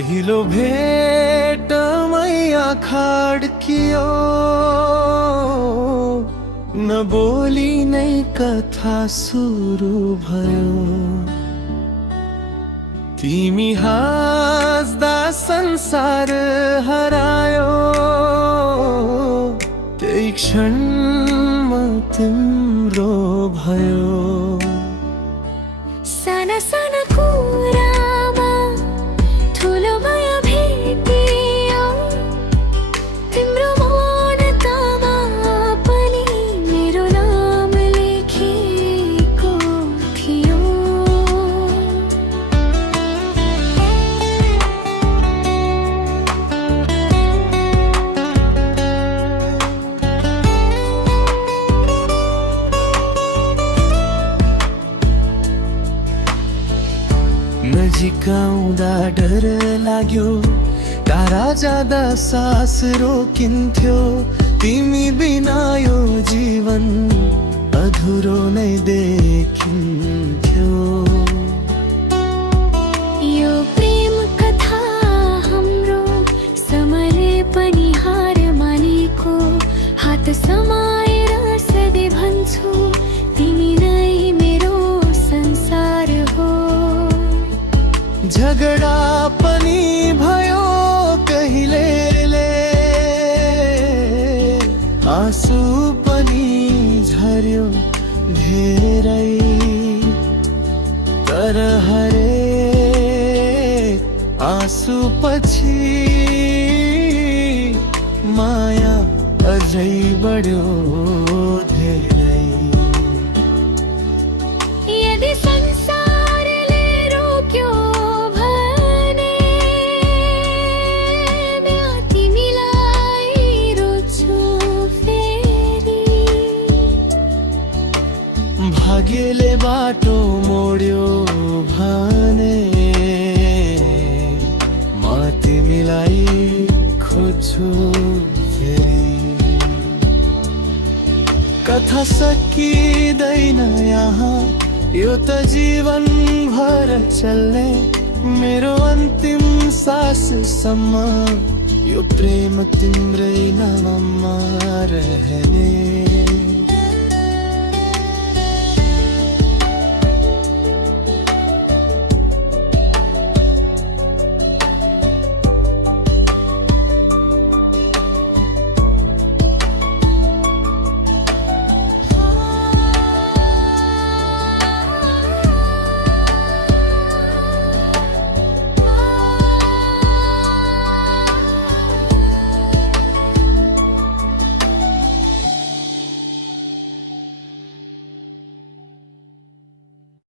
पहिलो भेट मैया खाड्कियो, नबोली नै कथा सुरु भयो। तिमी हाँस्दा संसार हरायो, त्यही क्षणमा तिम्रो भयो। साना साना कुरामा ठुलो माया भेटियो, तिम्रो मौनतामा पनि मेरो नाम लेखिएको थियो। नजिक आउँदा डर लाग्यो, टाढा जाँदा सास रोकिन्थ्यो। तिमी बिना यो जीवन अधुरो नै देखिन्थ्यो। यो प्रेम कथा हाम्रो समयले पनि हार मानेको, हात समाएर सधैँ भन्छु तिमी नै मेरो संसार हो। झगडा पनि भयो कहिलेले, आँसु पनि झर्यो धेरै, तर हरेक आँसु पछि माया अझै बढ्यो धेरै। यदि संसारले रोक्यो भने म तिमीलाई रोज्छु फेरि। भाग्यले बाटो मोड्यो भने म तिमीलाई खोज्छु फेरि। कथा सकिँदैन यहाँ, यो त जीवन भर चल्ने, मेरो अन्तिम साससम्म यो प्रेम तिम्रै नाममा रहने।